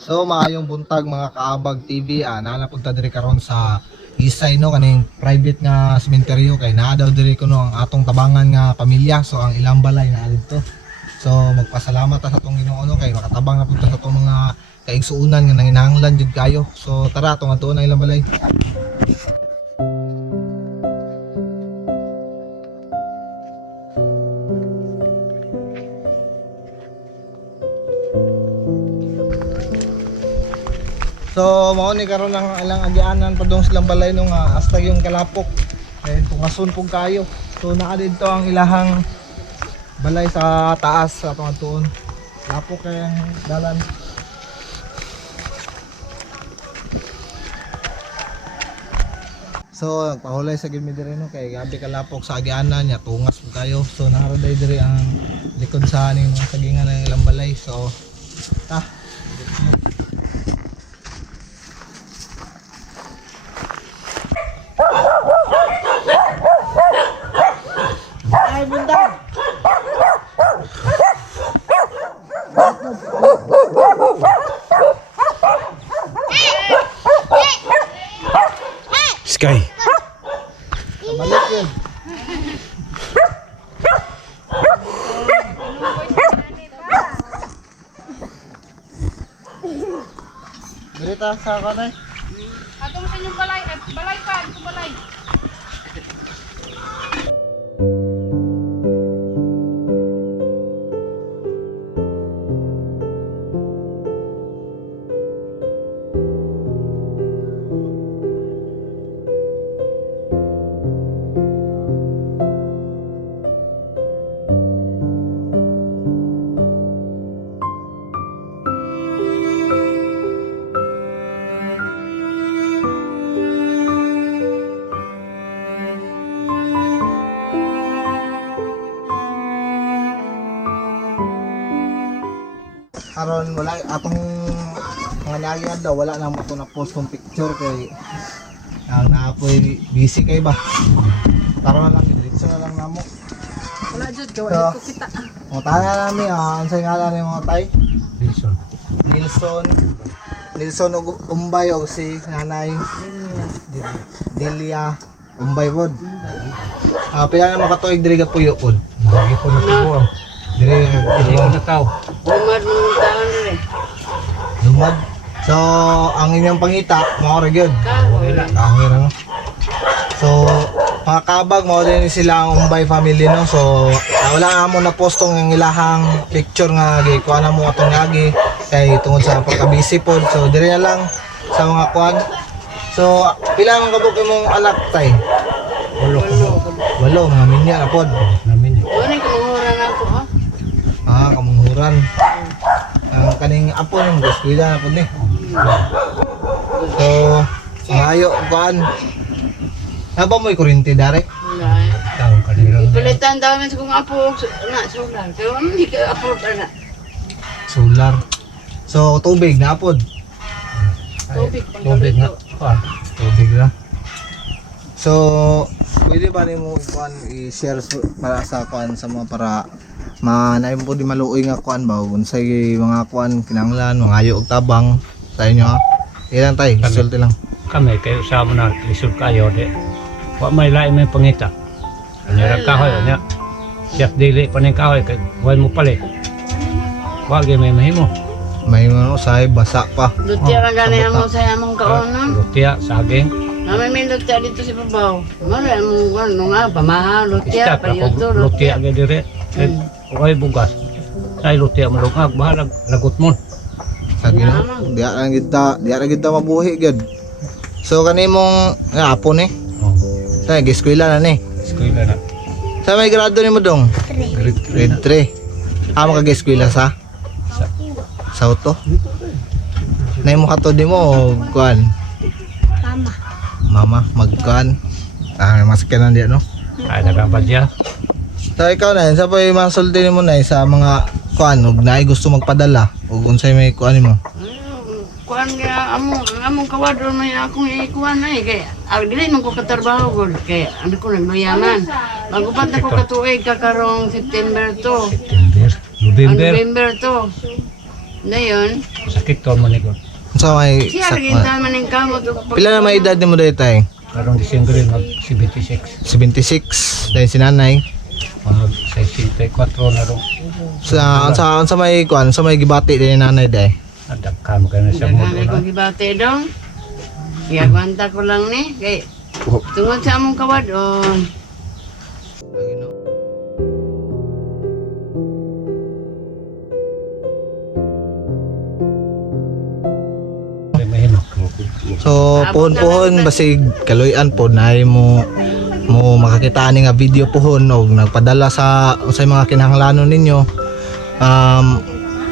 So maayong buntag mga kaabag TV, napunta diri karon sa Isay no kaning private nga sementeryo kay naa daw diri kuno ang atong tabangan nga pamilya, so ang ilang balay naa dito. So magpasalamat ta sa atong Ginoo no kay makatabang na punta sa atong mga kaigsuunan nga nanginahanglan jud kayo. So tara atong atuon ang ilang balay. So mao ni karon ang ilang agianan padung silang balay no nga hasta yung kalapok. Kay tungason pug kayo. So naa dito ang ilahang balay sa taas sa atong atuon. Lapok kay ang dalan. So nagpahulay sa gid mi diri no kay gabi kalapok sa agianan nya tungas pug kayo. So naharaday diri ang likod sa aning mga sagingan ng ilang balay. So ay bundang. Sky. Balik yun. Berita sa kanay. Ato mo sa inyong balay, balay pa, ito balay. Karon wala atong mga nagyan daw wala na mo na post kong picture kay ang naapoy busy kay ba. Karon na lang diretso na lang namo. Wala jud ko, wala ko kita. Mo tana nami unsay ngalan ni mga tay? Wilson. Nilson Umbay og si nanay Delia Umbay pod. Pila na makatuig diri ga puyo pod. Lagi ko na po. Diri Hindi ko nakaw. Lumad mo taon dire. lumad. So ang inyong pangita mao ra gyud. Kahoy. Kahoy ra no. So mga kabag mao din sila ang Umbay family no. So wala na mo na postong ang ilahang picture nga gikuha na mo atong yagi kay tungod sa pagka-busy pod. So dire na lang sa mga kuan. So pila man kabog imong anak tay? Walo mga minya na pod. Namin yun. Wala ko manguran ako ha. Kamunghuran. Ang kaning apo ning eskwela na pod ni. So maayo kuan. Haba mo'y kuryente dare? Wala. Tao kanila. Pilitan daw man sa kong apo na sulan. Pero hindi ka apo na. Solar. So tubig na pod. Tubig Tubig nga. Pa. Tubig na. So pwede ba nimo kuan i-share para sa kuan sa mga para naim po di maluoy nga kuan ba unsay mga kuan kinahanglan mga ayo og tabang sa inyo ha. Ilan tay? Resulta lang. Kami kayo sa mo na lisod kayo de. Wa may lain may pangita. Kanya ra kahoy nya. Siya dili pa ning kahoy kay wal mo pali. Wa gyud may mahimo. May ano say basa pa. Lutya ra gani mo sa among kaonon. Lutia, saging. Namin may lutya dito sa babaw. Mara among kuan nga pamaha lutya Istat pa ako yuto lutia lutya. gyud dire. Okay bugas. Say lutia malungag bahalag lagot mo. Lagi no. Diya ra kita mabuhi gid. So kanimong nga apo ni. Oh. Say giskwela na ni. Eskwela na. Sa may grado nimo dong? Grade 3. Amo ka giskwela sa Sauto. Nay mo katod mo kuan. Mama magkuan. Maskenan dia no. Ay nagabad siya. So ikaw na, sa pa'y masulti mo na sa mga kuan, ug naay gusto magpadala, ug unsay may kuan mo. Kuan nga among kawadron may akong ikuan ay kay dili man ko katrabaho gud kay ano ko nagluyaman. Magupat na ko katuig kakarong September to. September. November. November to. Dayon, Sakit to man igod. Sa may siya lagi naman ng kamot. pila na may edad nimo dayto tay? Karong December mag 76. 76 dahil si nanay. Mag 64 na ron. Sa may kuan, sa may gibati din ni nanay day. Adakam ka na sa Daghanay mundo ko na. gibate dong. Iagwanta ko lang ni. Kay, tungod sa among kawadon. Mahimok. So puhon-puhon basig kaluyan po na mo makakita ani nga video puhon og nagpadala sa mga kinahanglanon ninyo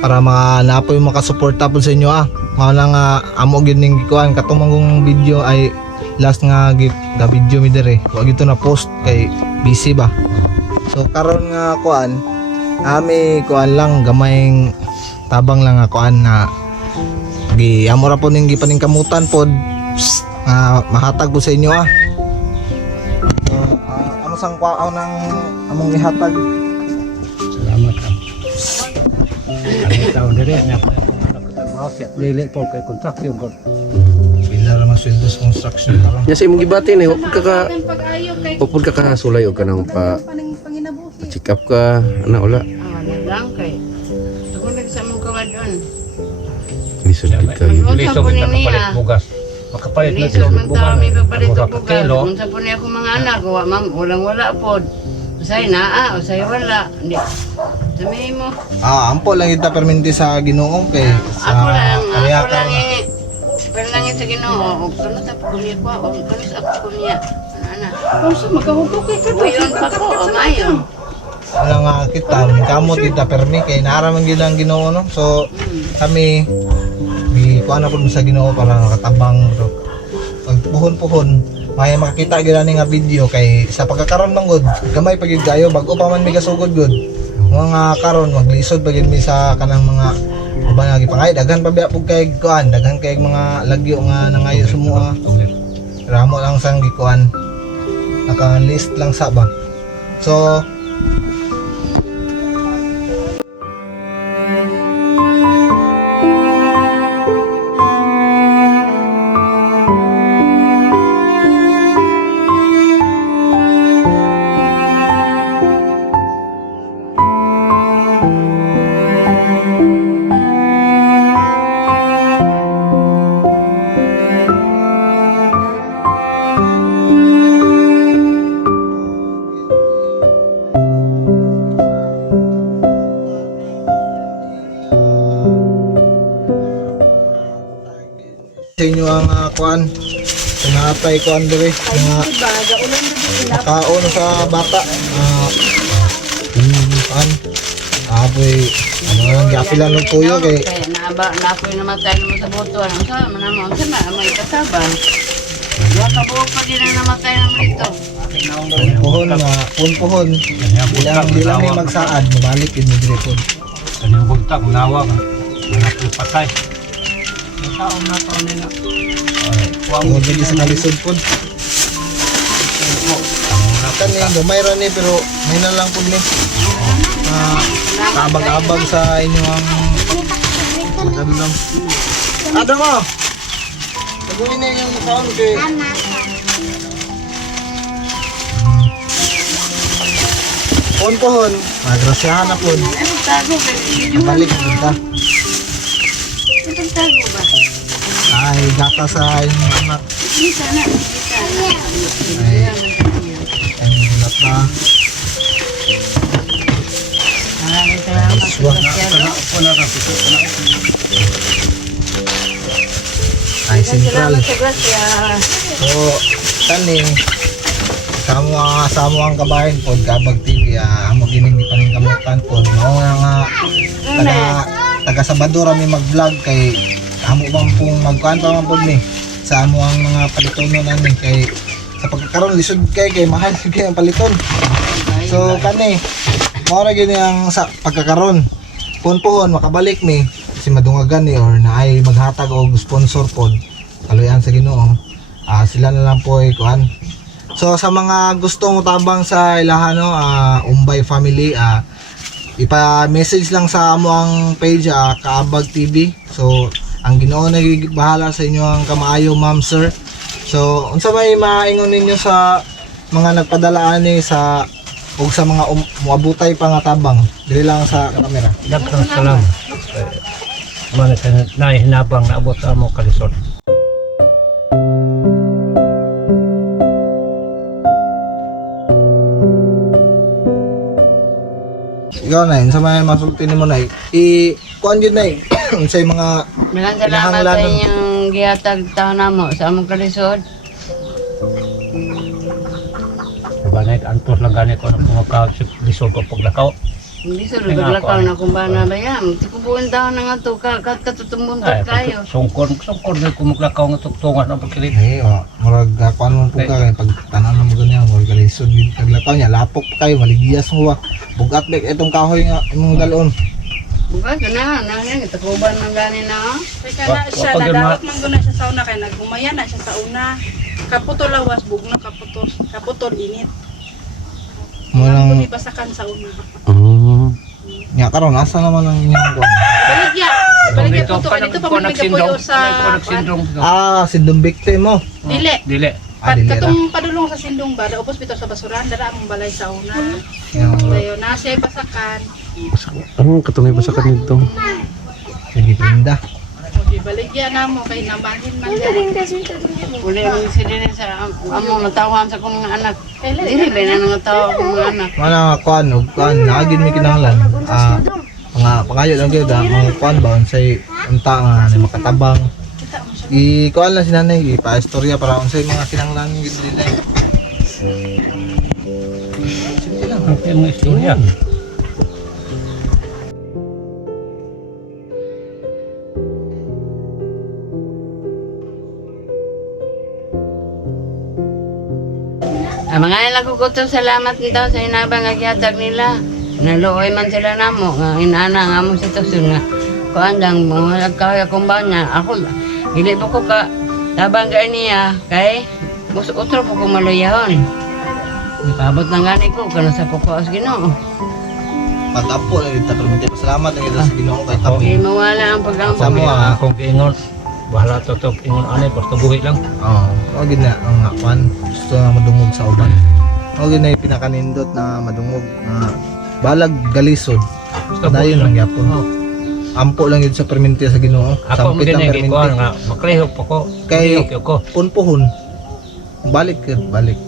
para naapoy makasuporta po sa inyo mao na nga amo gyud ning gikuan katumangong video ay last nga video mi dire wa gito na post kay busy ba. So karon nga kuan ami kuan lang gamayng tabang lang nga kuan na amo ra po ning gipaningkamutan pod mahatag po sa inyo so amo sang kwao nang among ihatag. Salamat ka. Ang taon dire na pa akong anak ko trabaho siya. Dili po kay construction ko. Bila lang sweldo sa construction karon. Nya sa imong gibati ni wapod ka kasulay og kanang pa check up ka ana wala Wala lang kay. Tungod sa among kawadon. lisod gid kayo. Liso kita kapalit bugas. Makapalit na Liso man bugas. taon may papalit Mura og ka bugas. kilo. Kung sa po niya akong mga anak, walang wala pod. Usay naa, usay wala. Hindi. Sabihin mo. Ampo lang kita perminti sa Ginoo kay sa Ako lang kaniyakan. pero lang sa Ginoo, og kuno ta kunya ko, og kuno sa kunya. Ana. Kung sa magahugok kay ka. Uyon pa ko, mayon. Wala nga kita kamot kita permi kay naraman gyud ang Ginoo no. So kami kuan na po sa Ginoo para nakatabang bro. Pag puhon-puhon may makakita gyud ani nga video kay sa pagkakaron manggod gamay pa gyud kayo bago pa man mi kasugod gud. Mga karon maglisod pa gyud mi sa kanang mga uban nga gipangay daghan pa biya pug kay kuan daghan kay mga lagyo nga nangayo sumuha. Ramo lang sang gikuan. Naka-list lang sa ba. So sa inyo ang kuan pinatay kuan dire mga kaon sa bata kuan aboy ano lang giapilan ng puyo kay Kaya napoy namatay naman sa boto. Ano sa manamon sa na may kasabang. Wa ka buo pa din ang namatay naman ito. puhon bilang may magsaad mabalik yun dire po Kanyang buntag, nawa ka. Anak ko patay. Taon na to nila. huwag hindi sa kalisod po kani gamay ra ni pero may na lang po ni kaabag-abag sa inyo ang magkadulam ada mo gawin na yung mukhaon kay pohon magrasyahan na po Anong tago ba? balik kita Anong tago ba? ay gata sa inyong anak Bisa na. Bisa na. ay gulat na Maraming salamat sa Wag na, Gracia. ay sentral Salamat sa Gracia. so taning samo ang kabahin pod Kabag TV amo gining paningkamutan pod mao nga taga Sabado ra mi mag-vlog kay amo bang pong magkuan pa man pod ni sa amo ang mga palitonon ani kay sa pagkakaroon lisod kay mahal kay ang paliton so kani mao ra gyud ang sa pagkakaroon puhon makabalik mi si madungagan ni or naay maghatag og sponsor pod kaluyan sa Ginoo sila na lang po ay kuan. So sa mga gusto mo tabang sa ilahan no, Umbay family, ipa-message lang sa amo ang page Kaabag TV. So ang Ginoo na bahala sa inyo ang kamaayo, ma'am, sir. So unsa may maingon ninyo sa mga nagpadala ani sa ug sa mga muabutay pa nga tabang dili lang sa camera. Daghang salamat. Man sa nahinabang naabot sa amo kalisod. Ikaw na yun, sa mga masulti ni mo na kuan yun na unsay mga Daghang salamat sa inyong gihatag taon namo sa among kalisod. Banay antos lang gani ko nang pumakaw sa lisod ko paglakaw. Hindi sa lugar-lakaw na kung ba na bayam. Tikubuin taon na nga to, katutumbuntot kayo. Sungkor na kumuklakaw nga tuktungan ang pagkilit. eh murag kuan mo po ka kay pag tanan mo ganyan murag kalisod gid kaglakaw niya lapok pa kayo maligiyas mo ba bugat bek itong kahoy nga imong dalon. Bukas na yan, takuban ng gani na. Kaya na siya, nadawat man guna siya sa una, kaya nagumaya na siya sa una. Kaputol lawas, bugno, kaputol init. Mo Kung basakan sa una. nya karon asa naman ang inyong kuan. Baligya po to, dito pa man nagapuyo sa... Sindong victim mo. Dili. Dili. Dili ra. Katong padulong sa sindong ba, upos bitaw sa basuran, dala among balay sa una. Dayo na siya basakan. Anong katungay ba sa kanito? Sige pinda. Okay, baligya na mo, kay nabahin man yan. Uli ang sila sa among natawan sa kong mga anak. Dili ba na natawa kong mga anak. Mana kuan ug kuan naagin mi kinahanglan. Mga pangayo lang gyud mga kuan ba unsay unta nga ni makatabang. I-kuan lang si nanay, ipa-istorya para unsay mga kinahanglan gyud nila. Sige lang. Ang istorya. Mga ilang kukuto salamat nito sa inabang nga gihatag nila. Naluoy man sila namo nga inana nga among sitwasyon nga kuan lang mga nagkaya kong ba niya. Ako dili po ko ka tabang niya kay utro po ko maluyahon. Ipabot na gani ko kana sa kukuas Ginoo. Pag-apo lang kita permite pasalamat ang kita sa Ginoo kay tapo. Di mawala ang pag-ampo. Samo Akong giingon. Bahala to ingon ani basta buhi lang. Oo, gid na ang kuan gusto na madungog sa uban. O gid na yung pinakanindot na madungog balag galisod. Basta Dayon lang buhi gyapon. Ampo lang yun sa perminti sa Ginoo. Ako Sampit ang magiging ko perminti. nga maklihok pa ko. Kay- Maklihok ko. Punpuhon. Balik balik.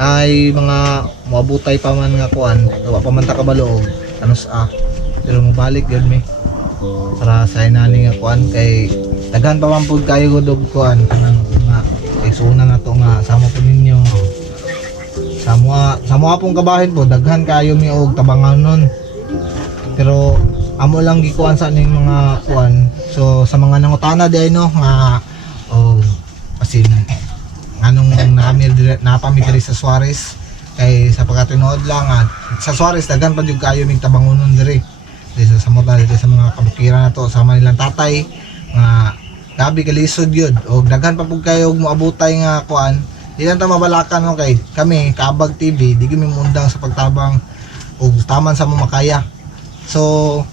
Ay mga moabutay pa man nga kuan, wa pa man ta kabalo kanus pero mobalik gyud mi. Para sa inani nga kuan kay daghan pa man pud kayo gud og kuan kanang nga kay suna na to nga samo po ninyo. Samo pong kabahin po daghan kayo mi og tabanganon. Pero amo lang gikuan sa ning mga kuan. So sa mga nangutana di ay no nga asin anong napami diri sa Suarez kay sa pagkatinuod lang sa Suarez daghan pa jud kayo mig tabangonon diri sa samot na dito sa mga kabukiran na to sama nilang tatay nga gabi kalisod yun o daghan pa pug kayo moabutay nga kuan di lang ta mabalakan no kay kami Kaabag TV di kami mundang sa pagtabang o taman sa mamakaya so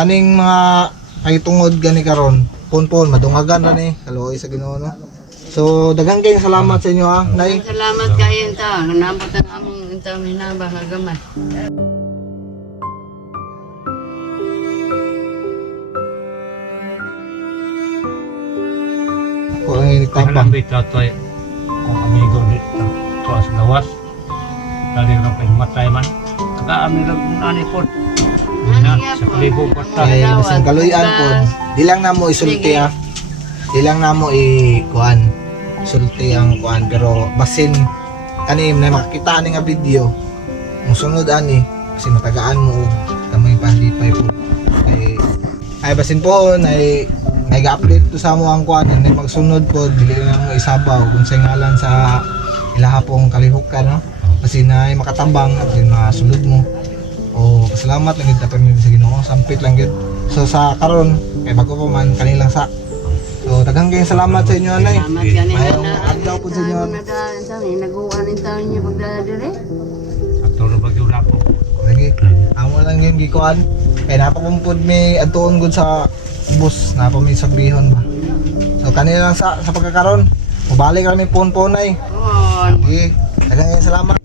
aning mga pagitungod gani karon pon madungagan ra ni kaluoy sa Ginoo no. So daghang kayong salamat sa inyo nay. Salamat kayo ta nabot ang among intaw hinaba nga gamay. Ko ang iniktabang. Kalambit toy kung amigo dito sa gawas. Dali ra kay matay man. Tagaan nila ani pod. Na sa kalibo porta. Kay bisan kaluyan pod, di lang namo isulti Di lang namo kuan. Sulti ang kuan pero basin kanim na makita ani nga video. Musunod ani kasi matagaan mo og kamay palipay po. Ay basin po ay nag-update to sa mo ang kuan na magsunod po dili na mo isabaw kung sa ngalan sa ilaha pong kalihukan no. Kasi na ay makatabang kasi masulod mo. O salamat lang kita permit sa Ginoo sampit lang gid. So sa karon kay bago pa man kanilang sa so daghang kayong salamat sa inyo anay. Salamat gani Mayroong adlaw po sa inyo. Naguan in taon niyo pagdala dire. At tulo bagyo lapo. Lagi Sige. Amo lang yung gikuan. Kaya napakumpod may atuon gud sa bus, napa may sagbihon ba. So kanina lang sa pagkakaroon. Mubalik kami pon-ponay. Oo. Sige. Daghang salamat.